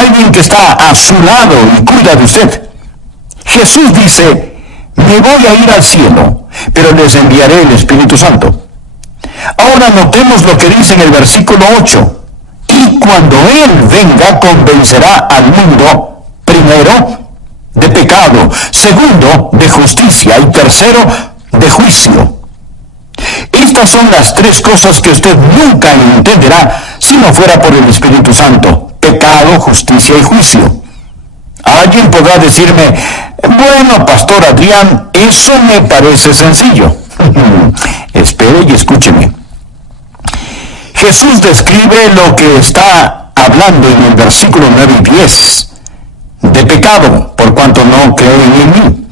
alguien que está a su lado y cuida de usted. Jesús dice, me voy a ir al cielo, pero les enviaré el Espíritu Santo. Ahora notemos lo que dice en el versículo 8. Y cuando Él venga, convencerá al mundo, primero, de pecado, segundo, de justicia y tercero, de juicio. Estas son las tres cosas que usted nunca entenderá si no fuera por el Espíritu Santo: pecado, justicia y juicio. Alguien podrá decirme, bueno, Pastor Adrián, eso me parece sencillo. Espere y escúcheme. Jesús describe lo que está hablando en el versículo 9 y 10. De pecado, por cuanto no creen en mí.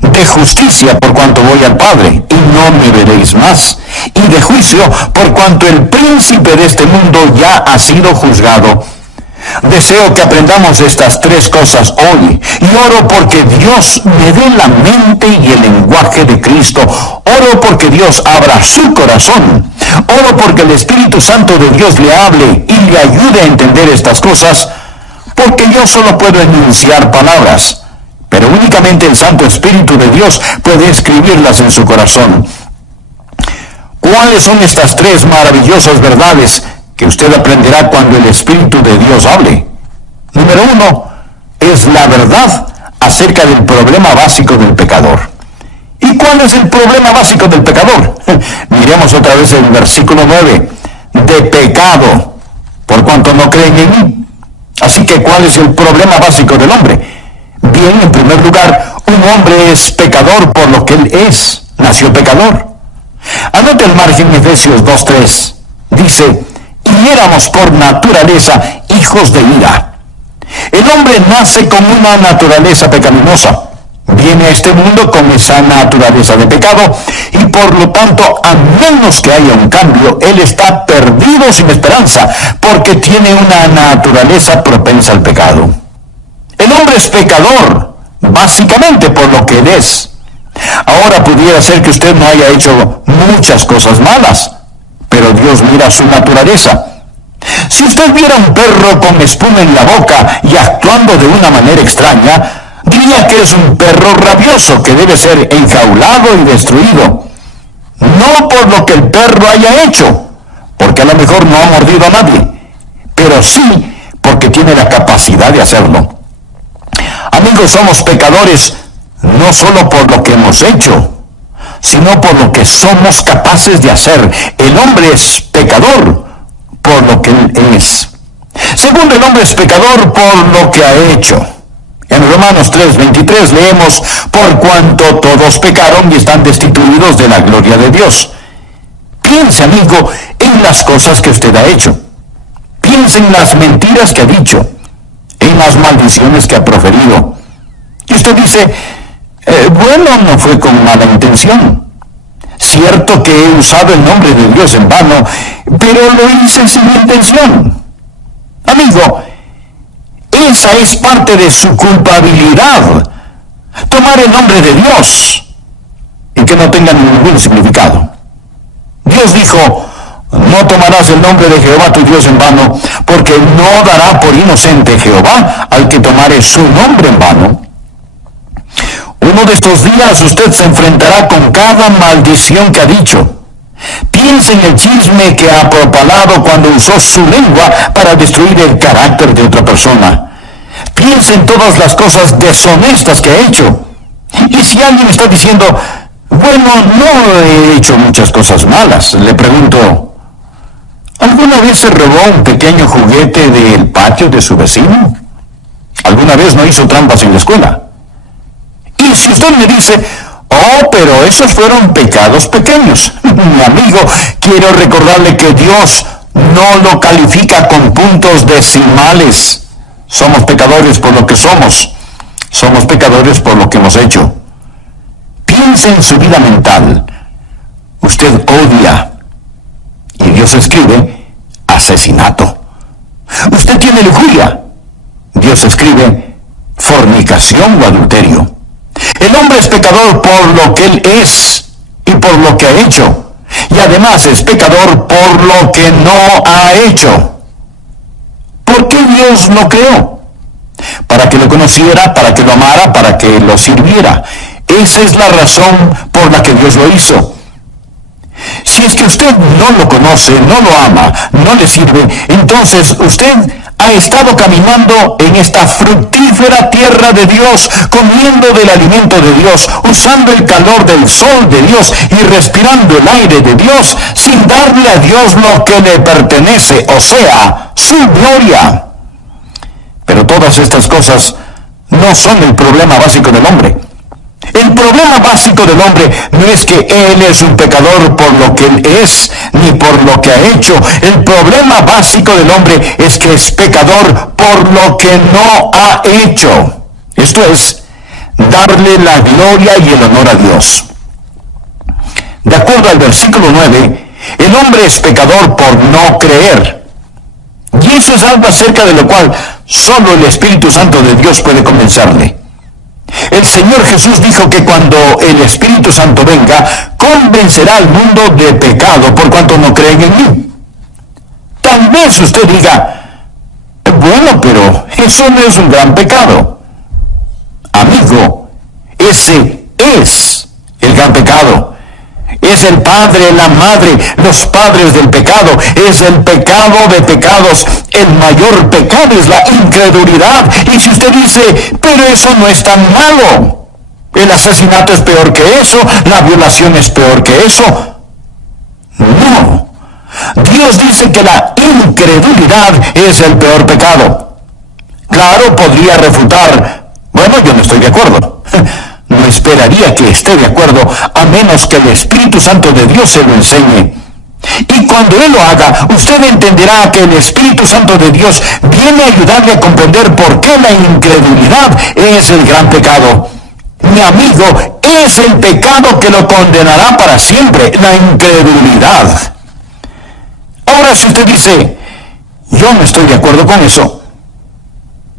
De justicia, por cuanto voy al Padre, y no me veréis más. Y de juicio, por cuanto el príncipe de este mundo ya ha sido juzgado. Deseo que aprendamos estas tres cosas hoy, y oro porque Dios me dé la mente y el lenguaje de Cristo. Oro porque Dios abra su corazón. Oro porque el Espíritu Santo de Dios le hable y le ayude a entender estas cosas, porque yo solo puedo enunciar palabras, pero únicamente el Santo Espíritu de Dios puede escribirlas en su corazón. ¿Cuáles son estas tres maravillosas verdades que usted aprenderá cuando el Espíritu de Dios hable? Número 1 es la verdad acerca del problema básico del pecador. ¿Y cuál es el problema básico del pecador? Miremos otra vez el versículo 9. De pecado, por cuanto no creen en mí. Así que, ¿cuál es el problema básico del hombre? Bien, en primer lugar, un hombre es pecador por lo que él es. Nació pecador. Anote el margen Efesios 2:3. Dice, y éramos por naturaleza hijos de ira. El hombre nace con una naturaleza pecaminosa. Viene a este mundo con esa naturaleza de pecado y por lo tanto, a menos que haya un cambio, él está perdido sin esperanza porque tiene una naturaleza propensa al pecado. El hombre es pecador, básicamente por lo que él es. Ahora pudiera ser que usted no haya hecho muchas cosas malas, pero Dios mira su naturaleza. Si usted viera un perro con espuma en la boca y actuando de una manera extraña, diría que es un perro rabioso que debe ser enjaulado y destruido. No por lo que el perro haya hecho, porque a lo mejor no ha mordido a nadie, pero sí porque tiene la capacidad de hacerlo. Amigos, somos pecadores no solo por lo que hemos hecho, sino por lo que somos capaces de hacer. El hombre es pecador por lo que él es. Segundo, el hombre es pecador por lo que ha hecho. En Romanos 3:23 leemos, por cuanto todos pecaron y están destituidos de la gloria de Dios. Piense, amigo, en las cosas que usted ha hecho. Piense en las mentiras que ha dicho, en las maldiciones que ha proferido. Y usted dice, bueno, no fue con mala intención. Cierto que he usado el nombre de Dios en vano, pero lo hice sin intención. Amigo, esa es parte de su culpabilidad. Tomar el nombre de Dios y que no tenga ningún significado. Dios dijo, no tomarás el nombre de Jehová tu Dios en vano, porque no dará por inocente Jehová al que tomare su nombre en vano. Uno de estos días usted se enfrentará con cada maldición que ha dicho. Piense en el chisme que ha propalado cuando usó su lengua para destruir el carácter de otra persona. Piense en todas las cosas deshonestas que ha hecho. Y si alguien está diciendo, bueno, no he hecho muchas cosas malas, le pregunto, ¿alguna vez se robó un pequeño juguete del patio de su vecino? ¿Alguna vez no hizo trampas en la escuela? Y si usted me dice, oh, pero esos fueron pecados pequeños, mi amigo, quiero recordarle que Dios no lo califica con puntos decimales. Somos pecadores por lo que somos. Somos pecadores por lo que hemos hecho. Piense en su vida mental. Usted odia. Y Dios escribe asesinato. Usted tiene lujuria. Dios escribe fornicación o adulterio. El hombre es pecador por lo que él es y por lo que ha hecho. Y además es pecador por lo que no ha hecho. ¿Por qué Dios lo creó? para que lo conociera, para que lo amara, para que lo sirviera. Esa es la razón por la que Dios lo hizo. Si es que usted no lo conoce, no lo ama, no le sirve, entonces usted ha estado caminando en esta fructífera tierra de Dios, comiendo del alimento de Dios, usando el calor del sol de Dios y respirando el aire de Dios, sin darle a Dios lo que le pertenece, o sea, su gloria. Pero todas estas cosas no son el problema básico del hombre. El problema básico del hombre no es que él es un pecador por lo que él es, ni por lo que ha hecho. El problema básico del hombre es que es pecador por lo que no ha hecho. Esto es, darle la gloria y el honor a Dios. De acuerdo al versículo 9, el hombre es pecador por no creer. Y eso es algo acerca de lo cual solo el Espíritu Santo de Dios puede convencerle. El Señor Jesús dijo que cuando el Espíritu Santo venga, convencerá al mundo de pecado por cuanto no creen en mí. Tal vez usted diga, bueno, pero eso no es un gran pecado. Amigo, ese es el gran pecado. Es el padre, la madre, los padres del pecado. Es el pecado de pecados. El mayor pecado es la incredulidad. Y si usted dice, pero eso no es tan malo, el asesinato es peor que eso, la violación es peor que eso. No. Dios dice que la incredulidad es el peor pecado. Claro, podría refutar, bueno, yo no estoy de acuerdo. No esperaría que esté de acuerdo, a menos que el Espíritu Santo de Dios se lo enseñe. Y cuando Él lo haga, usted entenderá que el Espíritu Santo de Dios viene a ayudarle a comprender por qué la incredulidad es el gran pecado. Mi amigo, es el pecado que lo condenará para siempre, la incredulidad. Ahora, si usted dice, yo no estoy de acuerdo con eso,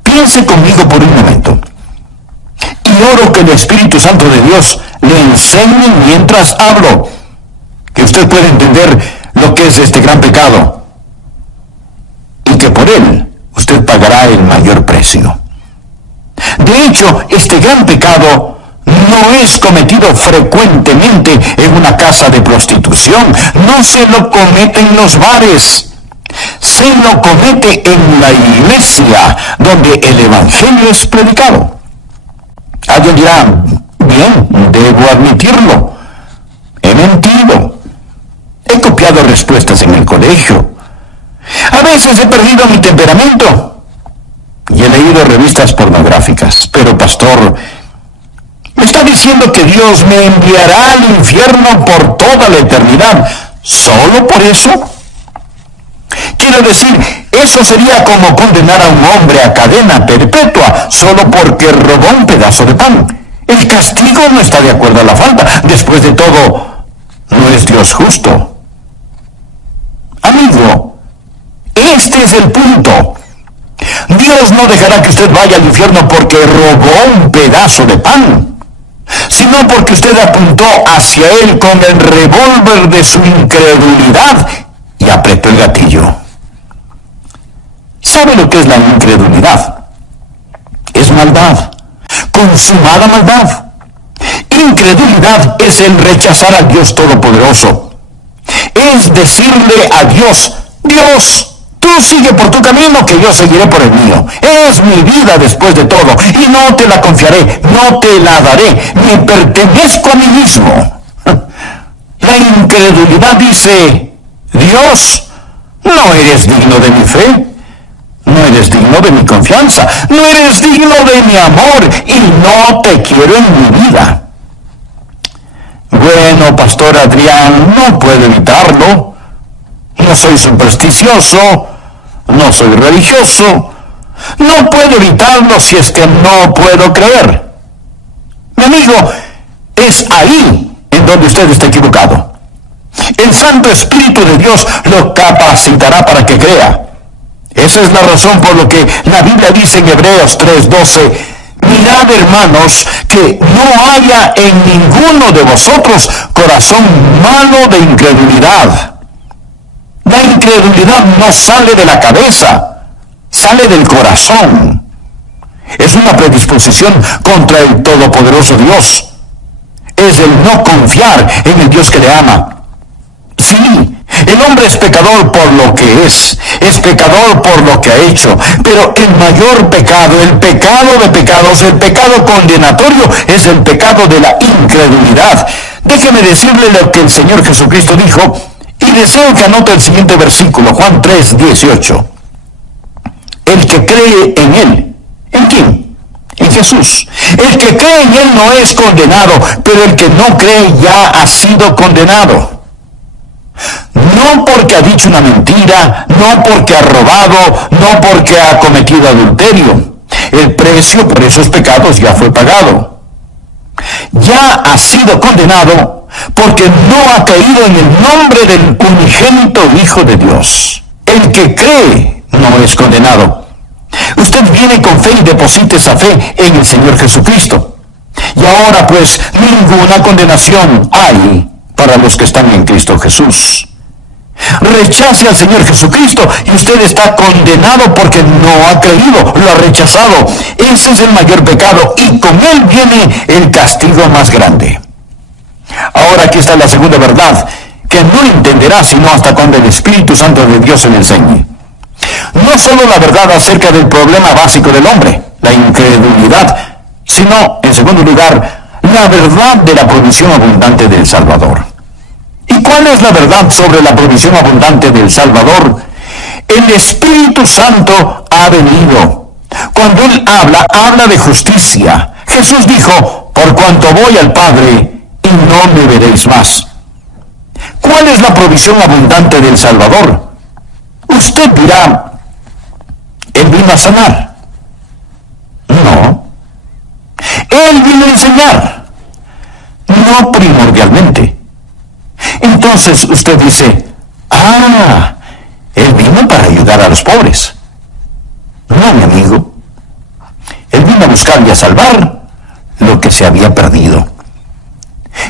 piense conmigo por un momento. Y oro que el Espíritu Santo de Dios le enseñe mientras hablo, que usted pueda entender lo que es este gran pecado y que por él usted pagará el mayor precio. De hecho, este gran pecado no es cometido frecuentemente en una casa de prostitución, no se lo comete en los bares, se lo comete en la iglesia donde el Evangelio es predicado. Alguien dirá, bien, debo admitirlo, he mentido, he copiado respuestas en el colegio, a veces he perdido mi temperamento y he leído revistas pornográficas, pero pastor, ¿me está diciendo que Dios me enviará al infierno por toda la eternidad solo por eso? Quiero decir, eso sería como condenar a un hombre a cadena perpetua solo porque robó un pedazo de pan. El castigo no está de acuerdo a la falta. Después de todo, no es Dios justo. Amigo, este es el punto. Dios no dejará que usted vaya al infierno porque robó un pedazo de pan, sino porque usted apuntó hacia él con el revólver de su incredulidad y apretó el gatillo. ¿Sabe lo que es la incredulidad? Es maldad, consumada maldad. Incredulidad es el rechazar al Dios Todopoderoso. Es decirle a Dios, Dios, tú sigue por tu camino que yo seguiré por el mío. Es mi vida después de todo y no te la confiaré, no te la daré, me pertenezco a mí mismo. La incredulidad dice, Dios, no eres digno de mi fe. No eres digno de mi confianza, no eres digno de mi amor y no te quiero en mi vida. Bueno, Pastor Adrián, no puedo evitarlo. No soy supersticioso, no soy religioso. No puedo evitarlo si es que no puedo creer. Mi amigo, es ahí en donde usted está equivocado. El Santo Espíritu de Dios lo capacitará para que crea. Esa es la razón por lo que la Biblia dice en Hebreos 3:12, mirad, hermanos, que no haya en ninguno de vosotros corazón malo de incredulidad. La incredulidad no sale de la cabeza, sale del corazón. Es una predisposición contra el todopoderoso Dios. Es el no confiar en el Dios que le ama. Sí, el hombre es pecador por lo que es pecador por lo que ha hecho, pero el mayor pecado, el pecado de pecados, el pecado condenatorio, es el pecado de la incredulidad. Déjeme decirle lo que el Señor Jesucristo dijo, y deseo que anote el siguiente versículo, Juan 3:18. El que cree en Él, ¿en quién? En Jesús. El que cree en Él no es condenado, pero el que no cree ya ha sido condenado. No porque ha dicho una mentira, no porque ha robado, no porque ha cometido adulterio. El precio por esos pecados ya fue pagado. Ya ha sido condenado porque no ha creído en el nombre del unigénito Hijo de Dios. El que cree no es condenado. Usted viene con fe y deposita esa fe en el Señor Jesucristo. Y ahora pues ninguna condenación hay para los que están en Cristo Jesús. Rechace al Señor Jesucristo y usted está condenado porque no ha creído, lo ha rechazado. Ese es el mayor pecado y con él viene el castigo más grande. Ahora aquí está la segunda verdad, que no entenderá sino hasta cuando el Espíritu Santo de Dios se le enseñe. No solo la verdad acerca del problema básico del hombre, la incredulidad, sino, en segundo lugar, la verdad de la provisión abundante del Salvador. ¿Y cuál es la verdad sobre la provisión abundante del Salvador? El Espíritu Santo ha venido. Cuando Él habla de justicia. Jesús dijo, por cuanto voy al Padre y no me veréis más. ¿Cuál es la provisión abundante del Salvador? Usted dirá, ¿Él vino a sanar? No. Él vino a enseñar. No primordialmente. Entonces usted dice, Él vino para ayudar a los pobres. No, mi amigo. Él vino a buscar y a salvar lo que se había perdido.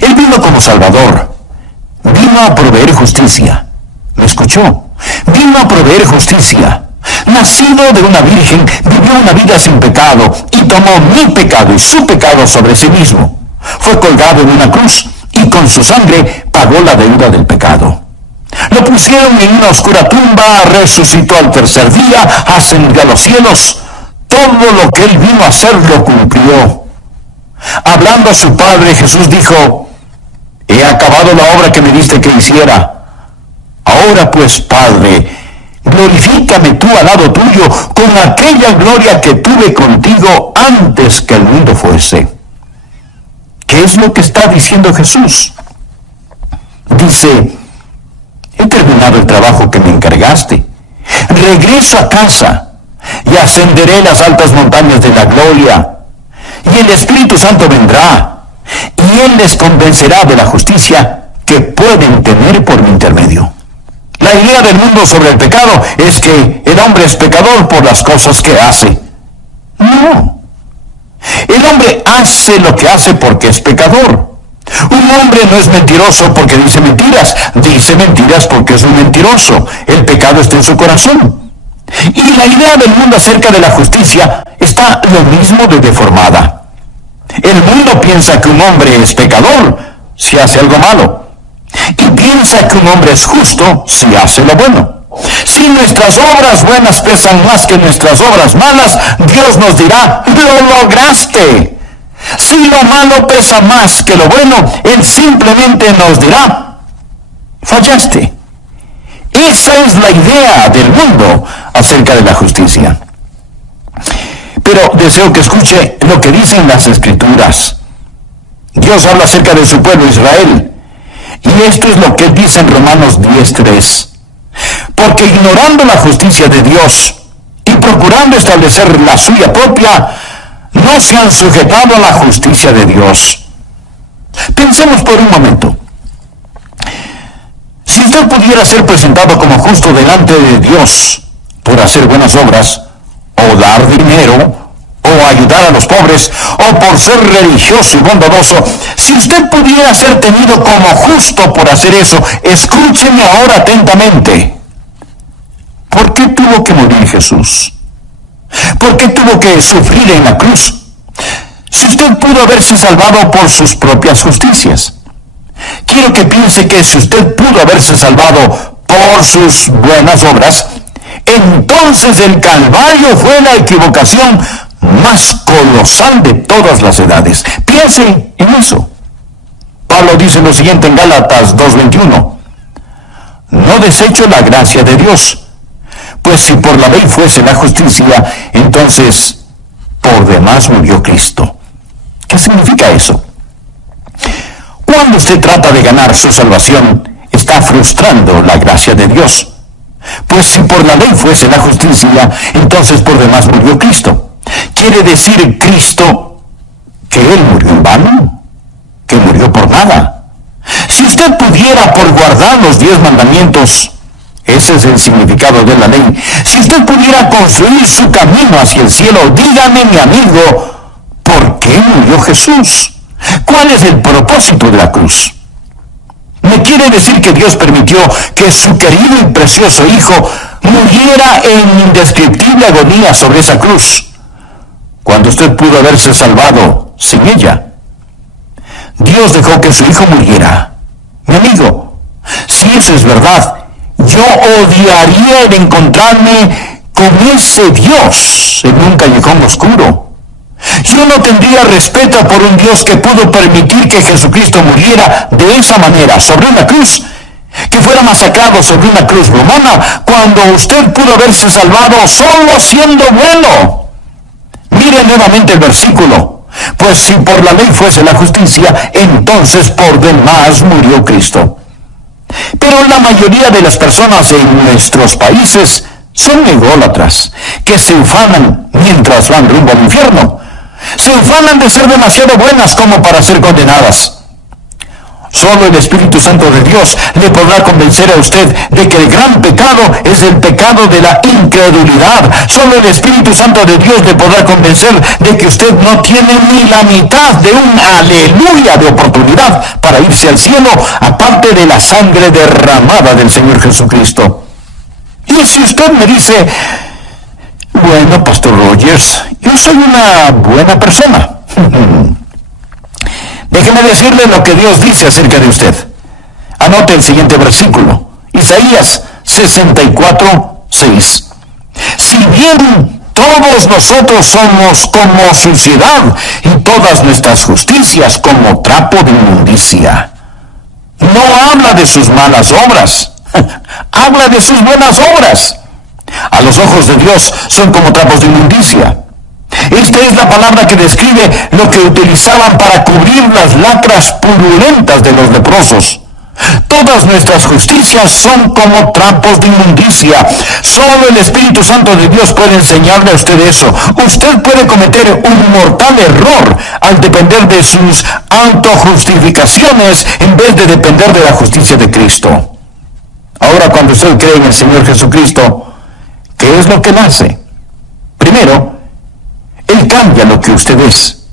Él vino como Salvador. Vino a proveer justicia. ¿Me escuchó? Vino a proveer justicia. Nacido de una virgen, vivió una vida sin pecado y tomó mi pecado y su pecado sobre sí mismo. Fue colgado en una cruz y con su sangre pagó la deuda del pecado. Lo pusieron en una oscura tumba, resucitó al tercer día, ascendió a los cielos. Todo lo que Él vino a hacer lo cumplió. Hablando a su Padre, Jesús dijo, he acabado la obra que me diste que hiciera. Ahora pues, Padre, glorifícame tú al lado tuyo con aquella gloria que tuve contigo antes que el mundo fuese. ¿Qué es lo que está diciendo Jesús? Dice, he terminado el trabajo que me encargaste. Regreso a casa y ascenderé las altas montañas de la gloria. Y el Espíritu Santo vendrá y Él les convencerá de la justicia que pueden tener por mi intermedio. La idea del mundo sobre el pecado es que el hombre es pecador por las cosas que hace. No. El hombre hace lo que hace porque es pecador. Un hombre no es mentiroso porque dice mentiras porque es un mentiroso. El pecado está en su corazón. Y la idea del mundo acerca de la justicia está lo mismo de deformada. El mundo piensa que un hombre es pecador si hace algo malo. Y piensa que un hombre es justo si hace lo bueno. Si nuestras obras buenas pesan más que nuestras obras malas, Dios nos dirá, lo lograste. Si lo malo pesa más que lo bueno, Él simplemente nos dirá, fallaste. Esa es la idea del mundo acerca de la justicia. Pero deseo que escuche lo que dicen las Escrituras. Dios habla acerca de su pueblo Israel. Y esto es lo que dice en Romanos 10:3. Porque ignorando la justicia de Dios y procurando establecer la suya propia, no se han sujetado a la justicia de Dios. Pensemos por un momento. Si usted pudiera ser presentado como justo delante de Dios por hacer buenas obras, o dar dinero, o ayudar a los pobres, o por ser religioso y bondadoso, si usted pudiera ser tenido como justo por hacer eso, escúcheme ahora atentamente. ¿Por qué tuvo que morir Jesús? ¿Por qué tuvo que sufrir en la cruz? Si usted pudo haberse salvado por sus propias justicias. Quiero que piense que si usted pudo haberse salvado por sus buenas obras, entonces el Calvario fue la equivocación más colosal de todas las edades. Piense en eso. Pablo dice lo siguiente en Gálatas 2:21. No desecho la gracia de Dios, pues si por la ley fuese la justicia, entonces por demás murió Cristo. ¿Qué significa eso? Cuando usted trata de ganar su salvación, está frustrando la gracia de Dios. Pues si por la ley fuese la justicia, entonces por demás murió Cristo. ¿Quiere decir Cristo que Él murió en vano? ¿Que murió por nada? Si usted pudiera por guardar los 10 mandamientos, ese es el significado de la ley, si usted pudiera construir su camino hacia el cielo, dígame, mi amigo, ¿por qué murió Jesús? ¿Cuál es el propósito de la cruz? ¿Me quiere decir que Dios permitió que su querido y precioso Hijo muriera en indescriptible agonía sobre esa cruz, cuando usted pudo haberse salvado sin ella? Dios dejó que su Hijo muriera. Mi amigo, si eso es verdad, yo odiaría el encontrarme con ese Dios en un callejón oscuro. Yo no tendría respeto por un Dios que pudo permitir que Jesucristo muriera de esa manera, sobre una cruz, que fuera masacrado sobre una cruz romana, cuando usted pudo haberse salvado solo siendo bueno. Mire nuevamente el versículo. Pues si por la ley fuese la justicia, entonces por demás murió Cristo. Pero la mayoría de las personas en nuestros países son ególatras, que se ufanan mientras van rumbo al infierno. Se ufanan de ser demasiado buenas como para ser condenadas. Solo el Espíritu Santo de Dios le podrá convencer a usted de que el gran pecado es el pecado de la incredulidad. Solo el Espíritu Santo de Dios le podrá convencer de que usted no tiene ni la mitad de un aleluya de oportunidad para irse al cielo, aparte de la sangre derramada del Señor Jesucristo. Y si usted me dice, bueno, Pastor Rogers, yo soy una buena persona. Déjeme decirle lo que Dios dice acerca de usted. Anote el siguiente versículo. Isaías 64:6. Si bien todos nosotros somos como suciedad y todas nuestras justicias como trapo de inmundicia. No habla de sus malas obras, habla de sus buenas obras. A los ojos de Dios son como trapos de inmundicia. Esta es la palabra que describe lo que utilizaban para cubrir las lacras purulentas de los leprosos. Todas nuestras justicias son como trapos de inmundicia. Solo el Espíritu Santo de Dios puede enseñarle a usted eso. Usted puede cometer un mortal error al depender de sus autojustificaciones en vez de depender de la justicia de Cristo. Ahora, cuando usted cree en el Señor Jesucristo, ¿qué es lo que Él hace? Primero, Él cambia lo que usted es.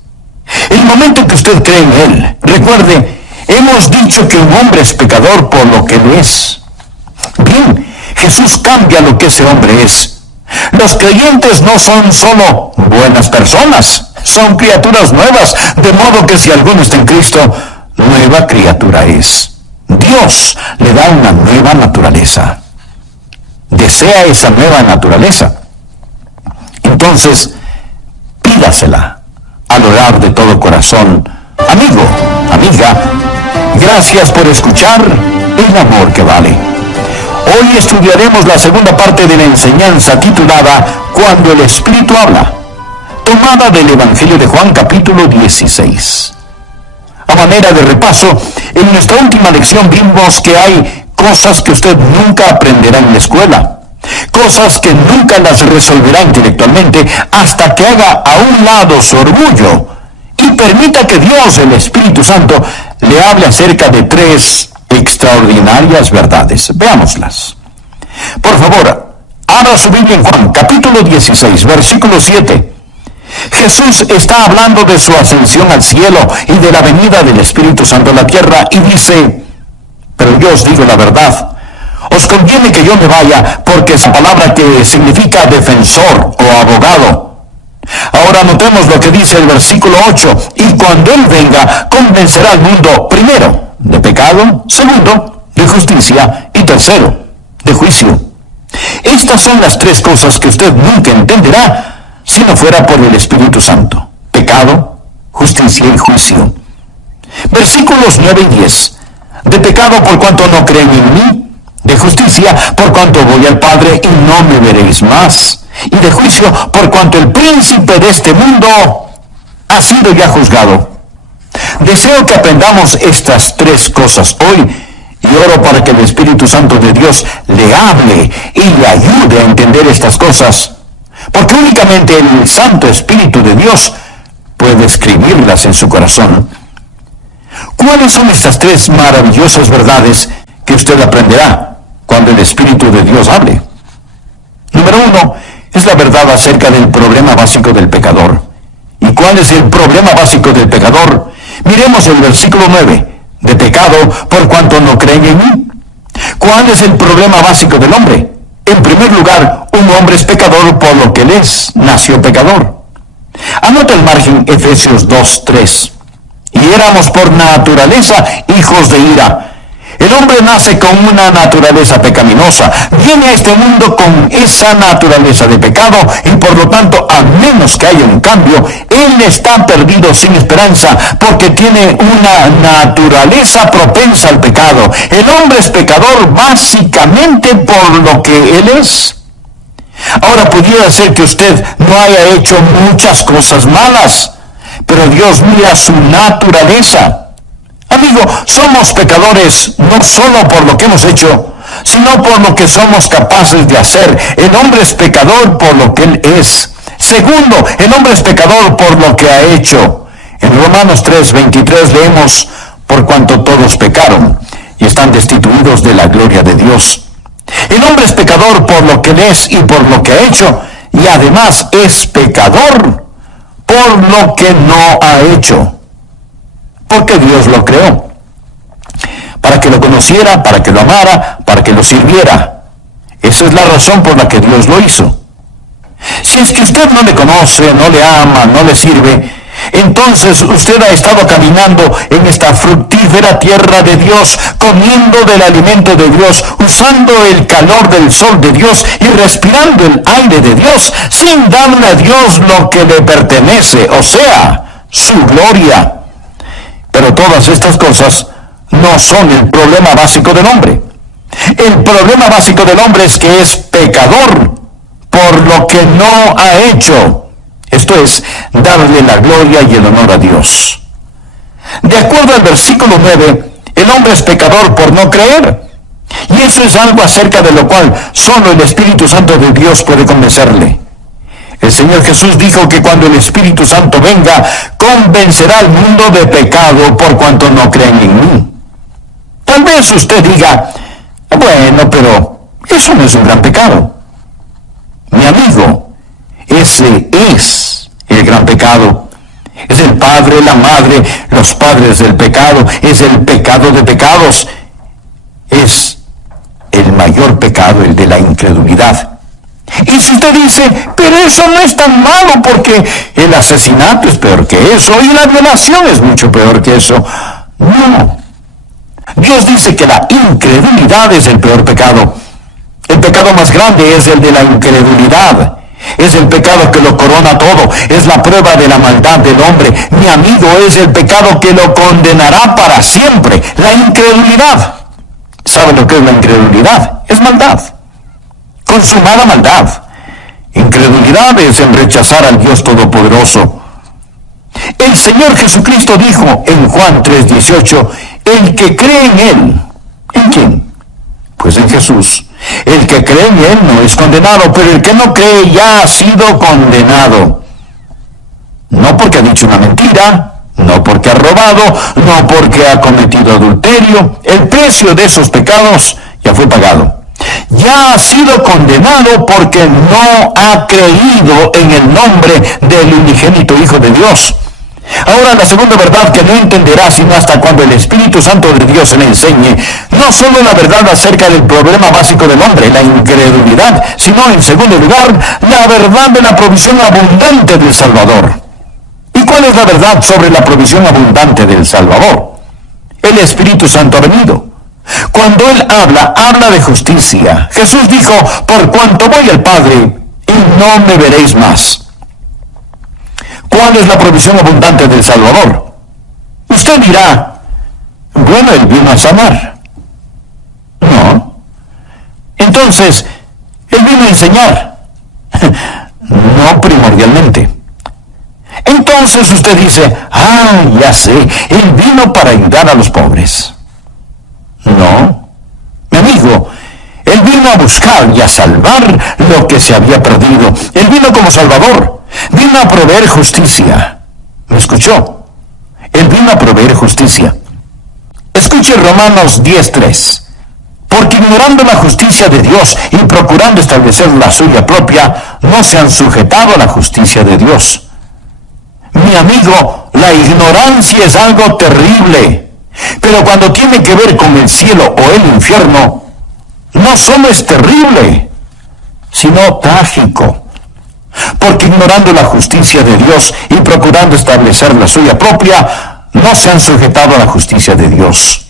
El momento que usted cree en Él, recuerde, hemos dicho que un hombre es pecador por lo que Él es. Bien, Jesús cambia lo que ese hombre es. Los creyentes no son solo buenas personas, son criaturas nuevas, de modo que si alguno está en Cristo, nueva criatura es. Dios le da una nueva naturaleza. ¿Desea esa nueva naturaleza? Entonces, pídasela al orar de todo corazón. Amigo, amiga, gracias por escuchar El Amor que Vale. Hoy estudiaremos la segunda parte de la enseñanza titulada Cuando el Espíritu habla, tomada del Evangelio de Juan capítulo 16. A manera de repaso, en nuestra última lección vimos que hay cosas que usted nunca aprenderá en la escuela, cosas que nunca las resolverá intelectualmente hasta que haga a un lado su orgullo y permita que Dios, el Espíritu Santo, le hable acerca de 3 extraordinarias verdades. Veámoslas. Por favor, abra su Biblia en Juan capítulo 16, versículo 7. Jesús está hablando de su ascensión al cielo y de la venida del Espíritu Santo a la tierra y dice, pero yo os digo la verdad, Os conviene que yo me vaya, porque esa palabra que significa defensor o abogado. Ahora notemos lo que dice el versículo 8. Y cuando Él venga, convencerá al mundo, primero, de pecado, segundo, de justicia, y tercero, de juicio. Estas son las tres cosas que usted nunca entenderá si no fuera por el Espíritu Santo: pecado, justicia y juicio. Versículos 9 y 10. De pecado, por cuanto no creen en mí; de justicia, por cuanto voy al Padre y no me veréis más; y de juicio, por cuanto el príncipe de este mundo ha sido ya juzgado. Deseo que aprendamos estas tres cosas hoy, y oro para que el Espíritu Santo de Dios le hable y le ayude a entender estas cosas, porque únicamente el Santo Espíritu de Dios puede escribirlas en su corazón. ¿Cuáles son estas tres maravillosas verdades que usted aprenderá cuando el Espíritu de Dios hable? Número 1, es la verdad acerca del problema básico del pecador. ¿Y cuál es el problema básico del pecador? Miremos el versículo 9. De pecado, por cuanto no creen en mí. ¿Cuál es el problema básico del hombre? En primer lugar, un hombre es pecador por lo que él es, nació pecador. Anota el margen Efesios 2:3. Y éramos por naturaleza hijos de ira. El hombre nace con una naturaleza pecaminosa, viene a este mundo con esa naturaleza de pecado y por lo tanto, a menos que haya un cambio, él está perdido sin esperanza porque tiene una naturaleza propensa al pecado. El hombre es pecador básicamente por lo que él es. Ahora, pudiera ser que usted no haya hecho muchas cosas malas, pero Dios mira su naturaleza. Amigo, somos pecadores no solo por lo que hemos hecho, sino por lo que somos capaces de hacer. El hombre es pecador por lo que él es. Segundo, el hombre es pecador por lo que ha hecho. En Romanos 3:23 leemos: por cuanto todos pecaron y están destituidos de la gloria de Dios. El hombre es pecador por lo que él es y por lo que ha hecho, y además es pecador por lo que no ha hecho. Porque Dios lo creó, para que lo conociera, para que lo amara, para que lo sirviera. Esa es la razón por la que Dios lo hizo. Si es que usted no le conoce, no le ama, no le sirve, entonces usted ha estado caminando en esta fructífera tierra de Dios, comiendo del alimento de Dios, usando el calor del sol de Dios y respirando el aire de Dios, sin darle a Dios lo que le pertenece, o sea, su gloria. Pero todas estas cosas no son el problema básico del hombre. El problema básico del hombre es que es pecador por lo que no ha hecho. Esto es, darle la gloria y el honor a Dios. De acuerdo al versículo 9, el hombre es pecador por no creer. Y eso es algo acerca de lo cual solo el Espíritu Santo de Dios puede convencerle. El Señor Jesús dijo que cuando el Espíritu Santo venga, convencerá al mundo de pecado por cuanto no creen en mí. Tal vez usted diga: bueno, pero eso no es un gran pecado. Mi amigo, ese es el gran pecado. Es el padre, la madre, los padres del pecado. Es el pecado de pecados. Es el mayor pecado, el de la incredulidad. Y si usted dice: pero eso no es tan malo porque el asesinato es peor que eso y la violación es mucho peor que eso. No. Dios dice que la incredulidad es el peor pecado. El pecado más grande es el de la incredulidad. Es el pecado que lo corona todo. Es la prueba de la maldad del hombre. Mi amigo, es el pecado que lo condenará para siempre. La incredulidad. ¿Sabe lo que es la incredulidad? Es maldad. Consumada maldad. Incredulidad es el rechazar al Dios Todopoderoso. El Señor Jesucristo dijo en Juan 3:18: el que cree en Él. ¿En quién? Pues en Jesús. El que cree en Él no es condenado, pero el que no cree ya ha sido condenado. No porque ha dicho una mentira, no porque ha robado, no porque ha cometido adulterio. El precio de esos pecados ya fue pagado. Ya ha sido condenado porque no ha creído en el nombre del unigénito Hijo de Dios. Ahora, la segunda verdad que no entenderá sino hasta cuando el Espíritu Santo de Dios le enseñe, no solo la verdad acerca del problema básico del hombre, la incredulidad, sino en segundo lugar, la verdad de la provisión abundante del Salvador. ¿Y cuál es la verdad sobre la provisión abundante del Salvador? El Espíritu Santo ha venido. Cuando Él habla de justicia. Jesús dijo, por cuanto voy al Padre, y no me veréis más. ¿Cuál es la provisión abundante del Salvador? Usted dirá, bueno, Él vino a sanar. No. Entonces, Él vino a enseñar. No primordialmente. Entonces usted dice, ya sé, Él vino para ayudar a los pobres. No, mi amigo, Él vino a buscar y a salvar lo que se había perdido. Él vino como Salvador, vino a proveer justicia. ¿Me escuchó? Él vino a proveer justicia. Escuche Romanos 10:3. Porque ignorando la justicia de Dios y procurando establecer la suya propia, no se han sujetado a la justicia de Dios. Mi amigo, la ignorancia es algo terrible, pero cuando tiene que ver con el cielo o el infierno, no solo es terrible, sino trágico. Porque ignorando la justicia de Dios y procurando establecer la suya propia, no se han sujetado a la justicia de Dios.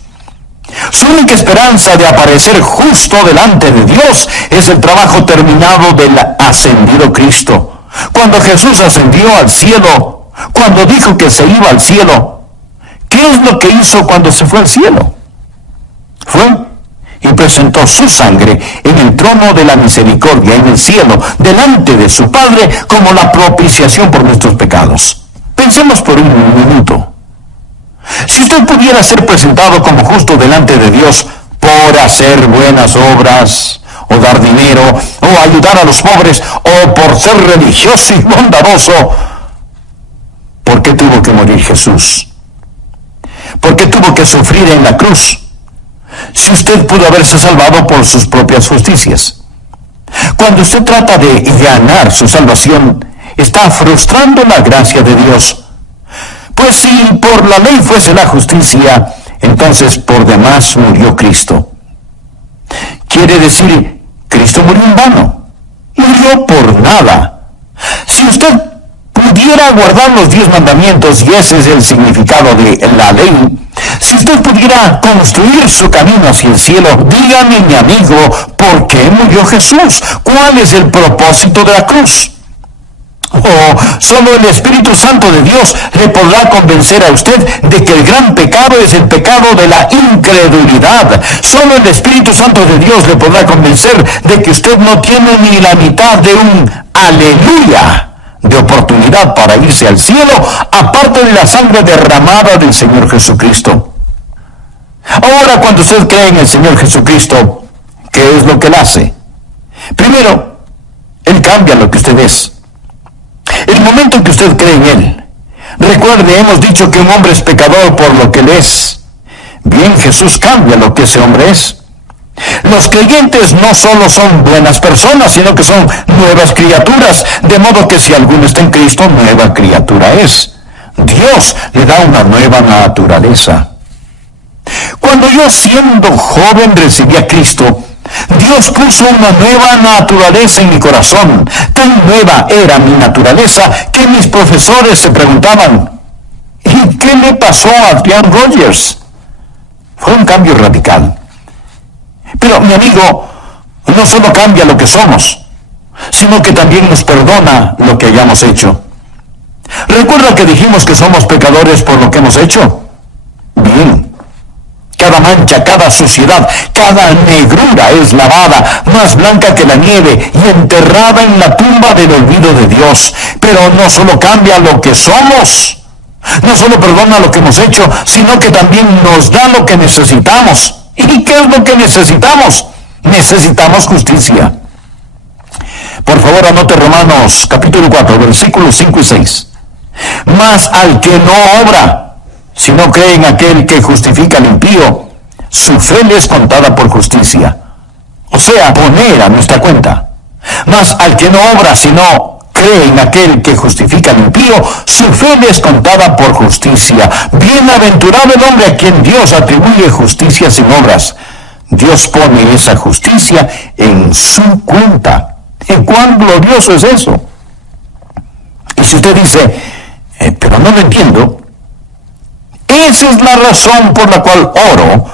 Su única esperanza de aparecer justo delante de Dios es el trabajo terminado del ascendido Cristo. Cuando Jesús ascendió al cielo, cuando dijo que se iba al cielo, ¿qué es lo que hizo cuando se fue al cielo? Fue y presentó su sangre en el trono de la misericordia en el cielo, delante de su Padre, como la propiciación por nuestros pecados. Pensemos por un minuto. Si usted pudiera ser presentado como justo delante de Dios por hacer buenas obras, o dar dinero, o ayudar a los pobres, o por ser religioso y bondadoso, ¿por qué tuvo que morir Jesús? ¿Por qué tuvo que sufrir en la cruz? Si usted pudo haberse salvado por sus propias justicias. Cuando usted trata de ganar su salvación, está frustrando la gracia de Dios. Pues si por la ley fuese la justicia, entonces por demás murió Cristo. Quiere decir, Cristo murió en vano. Murió por nada. Si usted pudiera guardar los 10 mandamientos, y ese es el significado de la ley, si usted pudiera construir su camino hacia el cielo, dígame, mi amigo, ¿por qué murió Jesús? ¿Cuál es el propósito de la cruz? Solo el Espíritu Santo de Dios le podrá convencer a usted de que el gran pecado es el pecado de la incredulidad. Solo el Espíritu Santo de Dios le podrá convencer de que usted no tiene ni la mitad de un aleluya de oportunidad para irse al cielo, aparte de la sangre derramada del Señor Jesucristo. Ahora, cuando usted cree en el Señor Jesucristo, ¿qué es lo que Él hace? Primero, Él cambia lo que usted es. El momento en que usted cree en Él, recuerde, hemos dicho que un hombre es pecador por lo que Él es. Bien, Jesús cambia lo que ese hombre es. Los creyentes no solo son buenas personas, sino que son nuevas criaturas, de modo que si alguno está en Cristo, nueva criatura es. Dios le da una nueva naturaleza. Cuando yo, siendo joven, recibí a Cristo, Dios puso una nueva naturaleza en mi corazón. Tan nueva era mi naturaleza que mis profesores se preguntaban, ¿y qué le pasó a Adrian Rogers? Fue un cambio radical. Pero, mi amigo, no solo cambia lo que somos, sino que también nos perdona lo que hayamos hecho. ¿Recuerda que dijimos que somos pecadores por lo que hemos hecho? Bien. Cada mancha, cada suciedad, cada negrura es lavada, más blanca que la nieve, y enterrada en la tumba del olvido de Dios. Pero no solo cambia lo que somos, no solo perdona lo que hemos hecho, sino que también nos da lo que necesitamos. ¿Y qué es lo que necesitamos? Necesitamos justicia. Por favor, anote Romanos capítulo 4, versículos 5 y 6. Mas al que no obra, si no cree en aquel que justifica al impío, su fe le es contada por justicia. O sea, poner a nuestra cuenta. Mas al que no obra, sino cree en aquel que justifica al impío, su fe le es contada por justicia. Bienaventurado el hombre a quien Dios atribuye justicia sin obras. Dios pone esa justicia en su cuenta. ¿Y cuán glorioso es eso? Y si usted dice, pero no lo entiendo, esa es la razón por la cual oro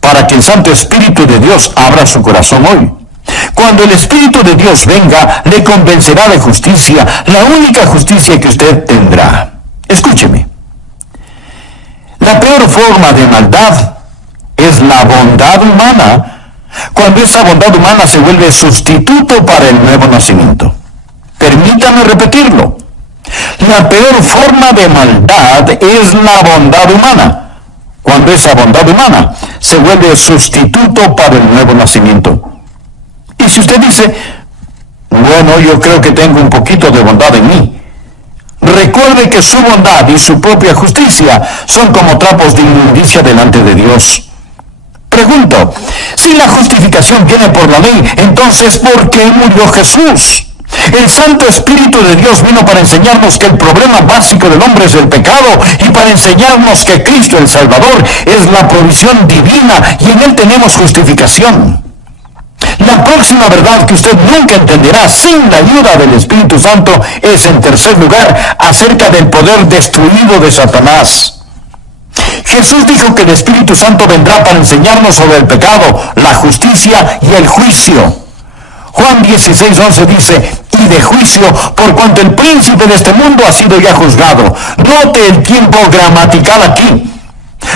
para que el Santo Espíritu de Dios abra su corazón hoy. Cuando el Espíritu de Dios venga, le convencerá de justicia, la única justicia que usted tendrá. Escúcheme. La peor forma de maldad es la bondad humana, cuando esa bondad humana se vuelve sustituto para el nuevo nacimiento. Permítame repetirlo. La peor forma de maldad es la bondad humana, cuando esa bondad humana se vuelve sustituto para el nuevo nacimiento. Y si usted dice, bueno, yo creo que tengo un poquito de bondad en mí, recuerde que su bondad y su propia justicia son como trapos de inmundicia delante de Dios. Pregunto, si la justificación viene por la ley, entonces ¿por qué murió Jesús? El Santo Espíritu de Dios vino para enseñarnos que el problema básico del hombre es el pecado y para enseñarnos que Cristo el Salvador es la provisión divina y en Él tenemos justificación. La próxima verdad que usted nunca entenderá sin la ayuda del Espíritu Santo es, en tercer lugar, acerca del poder destruido de Satanás. Jesús dijo que el Espíritu Santo vendrá para enseñarnos sobre el pecado, la justicia y el juicio. Juan 16:11 dice, y de juicio, por cuanto el príncipe de este mundo ha sido ya juzgado. Note el tiempo gramatical aquí.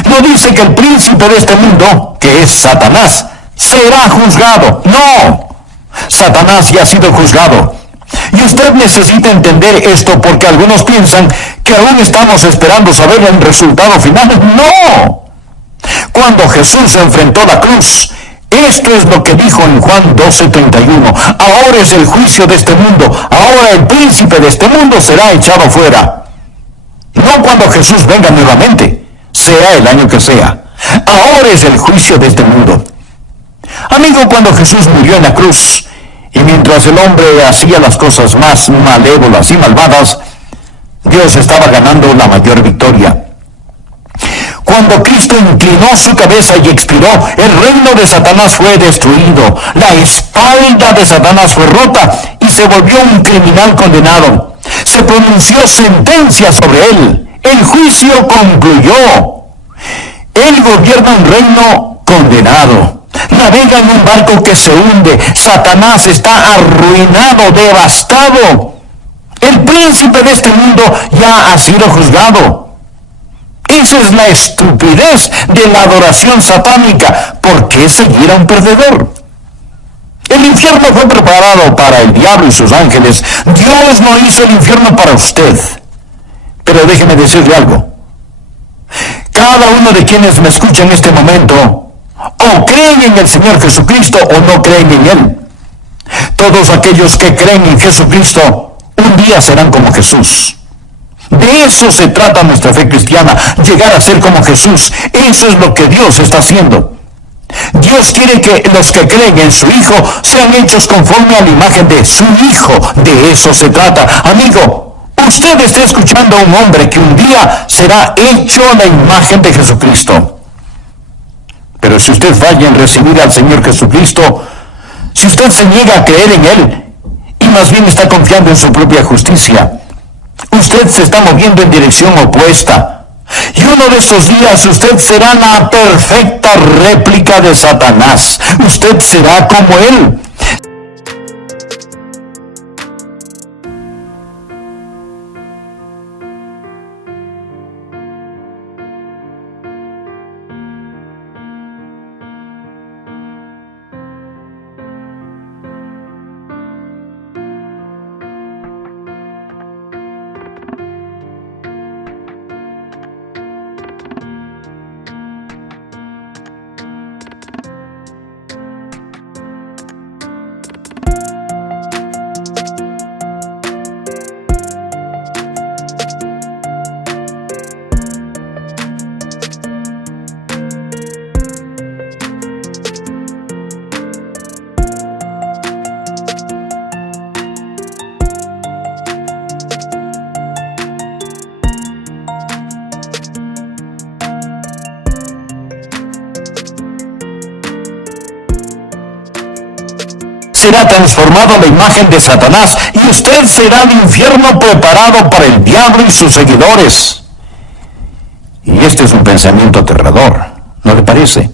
No dice que el príncipe de este mundo, que es Satanás, será juzgado. No, Satanás ya ha sido juzgado. Y usted necesita entender esto porque algunos piensan que aún estamos esperando saber el resultado final. No. Cuando Jesús enfrentó la cruz, esto es lo que dijo en Juan 12:31. Ahora es el juicio de este mundo. Ahora el príncipe de este mundo será echado fuera. No cuando Jesús venga nuevamente, sea el año que sea. Ahora es el juicio de este mundo. Amigo, cuando Jesús murió en la cruz, y mientras el hombre hacía las cosas más malévolas y malvadas, Dios estaba ganando la mayor victoria. Cuando Cristo inclinó su cabeza y expiró, el reino de Satanás fue destruido, la espalda de Satanás fue rota y se volvió un criminal condenado. Se pronunció sentencia sobre él. El juicio concluyó. Él gobierna un reino condenado. Navega en un barco que se hunde. Satanás está arruinado, devastado. El príncipe de este mundo ya ha sido juzgado. Esa es la estupidez de la adoración satánica. ¿Por qué seguir a un perdedor? El infierno fue preparado para el diablo y sus ángeles. Dios no hizo el infierno para usted. Pero déjeme decirle algo. Cada uno de quienes me escucha en este momento, o creen en el Señor Jesucristo o no creen en Él. Todos aquellos que creen en Jesucristo, un día serán como Jesús. De eso se trata nuestra fe cristiana, llegar a ser como Jesús. Eso es lo que Dios está haciendo. Dios quiere que los que creen en su Hijo sean hechos conforme a la imagen de su Hijo. De eso se trata. Amigo, usted está escuchando a un hombre que un día será hecho a la imagen de Jesucristo. Pero si usted falla en recibir al Señor Jesucristo, si usted se niega a creer en Él, y más bien está confiando en su propia justicia, usted se está moviendo en dirección opuesta. Y uno de estos días usted será la perfecta réplica de Satanás. Usted será como él. será transformado a la imagen de Satanás y usted será el infierno preparado para el diablo y sus seguidores. Y este es un pensamiento aterrador, ¿no le parece?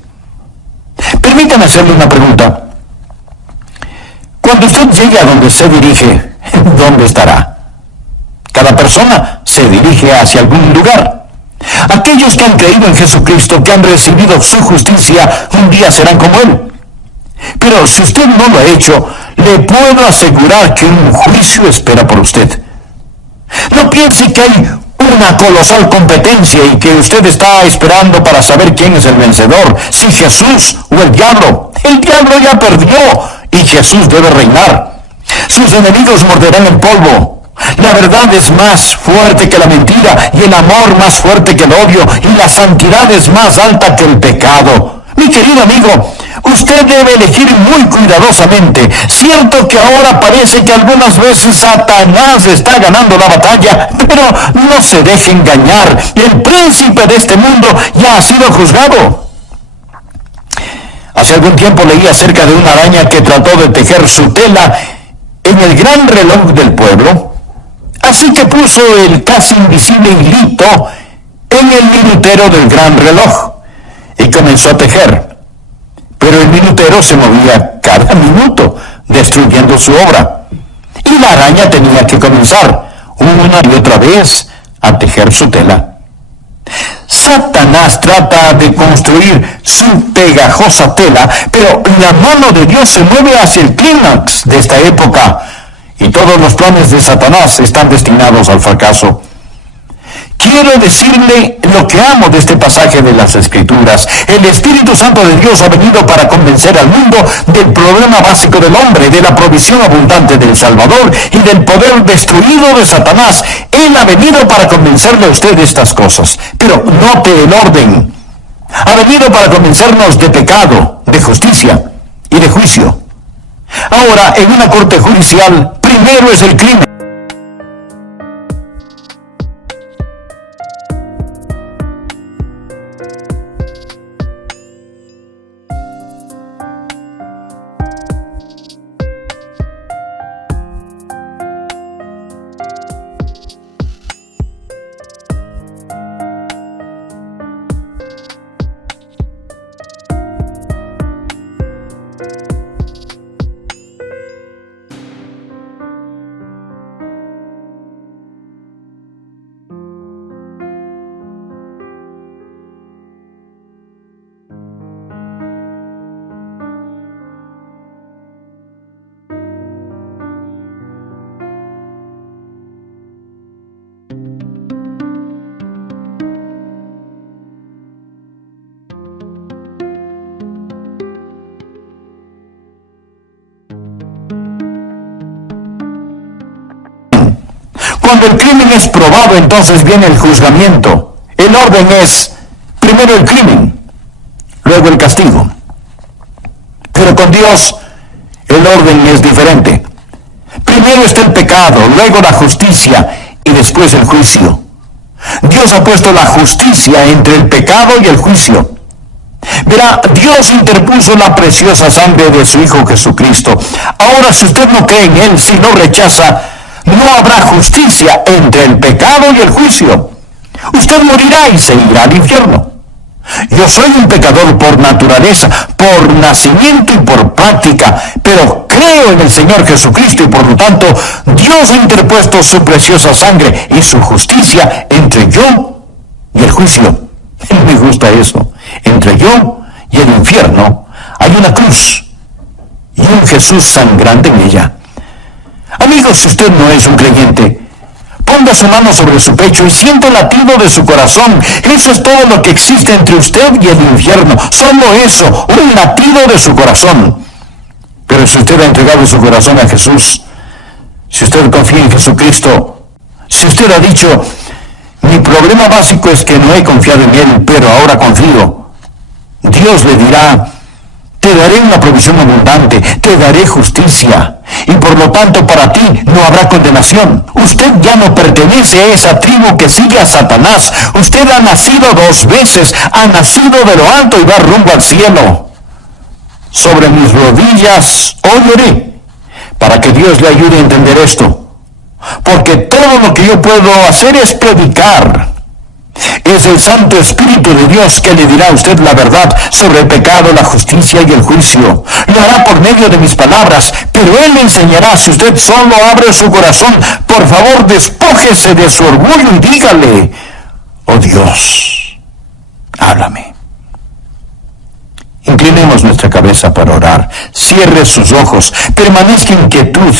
Permítame hacerle una pregunta. Cuando usted llegue a donde se dirige, ¿dónde estará? Cada persona se dirige hacia algún lugar. Aquellos que han creído en Jesucristo, que han recibido su justicia, un día serán como Él. Pero si usted no lo ha hecho, le puedo asegurar que un juicio espera por usted. No piense que hay una colosal competencia y que usted está esperando para saber quién es el vencedor, si Jesús o el diablo. El diablo ya perdió y Jesús debe reinar. Sus enemigos morderán el polvo. La verdad es más fuerte que la mentira y el amor más fuerte que el odio y la santidad es más alta que el pecado. Mi querido amigo, usted debe elegir muy cuidadosamente. Cierto que ahora parece que algunas veces Satanás está ganando la batalla, pero no se deje engañar. El príncipe de este mundo ya ha sido juzgado. Hace algún tiempo leí acerca de una araña que trató de tejer su tela en el gran reloj del pueblo. Así que puso el casi invisible hilito en el minutero del gran reloj y comenzó a tejer. Pero el minutero se movía cada minuto, destruyendo su obra. Y la araña tenía que comenzar una y otra vez a tejer su tela. Satanás trata de construir su pegajosa tela, pero la mano de Dios se mueve hacia el clímax de esta época. Y todos los planes de Satanás están destinados al fracaso. Quiero decirle lo que amo de este pasaje de las Escrituras. El Espíritu Santo de Dios ha venido para convencer al mundo del problema básico del hombre, de la provisión abundante del Salvador y del poder destruido de Satanás. Él ha venido para convencerle a usted de estas cosas. Pero note el orden. Ha venido para convencernos de pecado, de justicia y de juicio. Ahora, en una corte judicial, primero es el crimen. Cuando el crimen es probado, entonces viene el juzgamiento. El orden es, primero el crimen, luego el castigo. Pero con Dios, el orden es diferente. Primero está el pecado, luego la justicia y después el juicio. Dios ha puesto la justicia entre el pecado y el juicio. Verá, Dios interpuso la preciosa sangre de su Hijo Jesucristo. Ahora, si usted no cree en Él, si no rechaza, no habrá justicia entre el pecado y el juicio. Usted morirá y se irá al infierno. Yo soy un pecador por naturaleza, por nacimiento y por práctica, pero creo en el Señor Jesucristo y por lo tanto Dios ha interpuesto su preciosa sangre y su justicia entre yo y el juicio. Me gusta eso. Entre yo y el infierno hay una cruz y un Jesús sangrante en ella. Amigos, si usted no es un creyente, ponga su mano sobre su pecho y siente el latido de su corazón. Eso es todo lo que existe entre usted y el infierno. Solo eso, un latido de su corazón. Pero si usted ha entregado su corazón a Jesús, si usted confía en Jesucristo, si usted ha dicho, mi problema básico es que no he confiado en Él, pero ahora confío, Dios le dirá, te daré una provisión abundante, te daré justicia, y por lo tanto para ti no habrá condenación. Usted ya no pertenece a esa tribu que sigue a Satanás. Usted ha nacido 2 veces, ha nacido de lo alto y va rumbo al cielo. Sobre mis rodillas hoy oré para que Dios le ayude a entender esto. Porque todo lo que yo puedo hacer es predicar. Es el Santo Espíritu de Dios que le dirá a usted la verdad sobre el pecado, la justicia y el juicio. Lo hará por medio de mis palabras, pero Él le enseñará si usted solo abre su corazón. Por favor, despójese de su orgullo y dígale: oh Dios, háblame. Inclinemos nuestra cabeza para orar. Cierre sus ojos. Permanezca en quietud.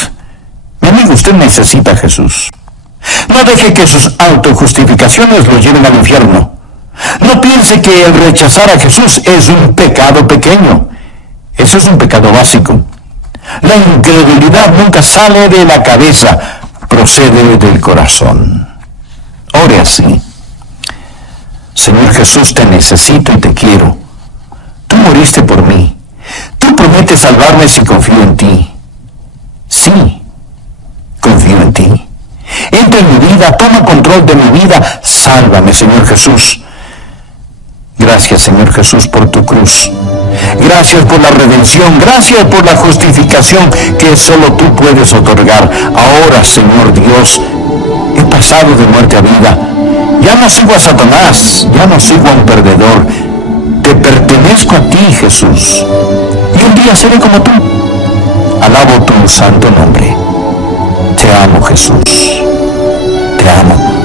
Mi amigo, usted necesita a Jesús. No deje que sus autojustificaciones lo lleven al infierno. No piense que el rechazar a Jesús es un pecado pequeño. Eso es un pecado básico. La incredulidad nunca sale de la cabeza, procede del corazón. Ore así: Señor Jesús, te necesito y te quiero. Tú moriste por mí. Tú prometes salvarme si confío en ti. Sí, confío en ti. Entra en mi vida, toma control de mi vida. Sálvame, Señor Jesús. Gracias, Señor Jesús, por tu cruz. Gracias por la redención. Gracias por la justificación que solo tú puedes otorgar. Ahora, Señor Dios, he pasado de muerte a vida. Ya no sigo a Satanás. Ya no sigo a un perdedor. Te pertenezco a ti, Jesús. Y un día seré como tú. Alabo tu santo nombre. Te amo, Jesús. Te amo.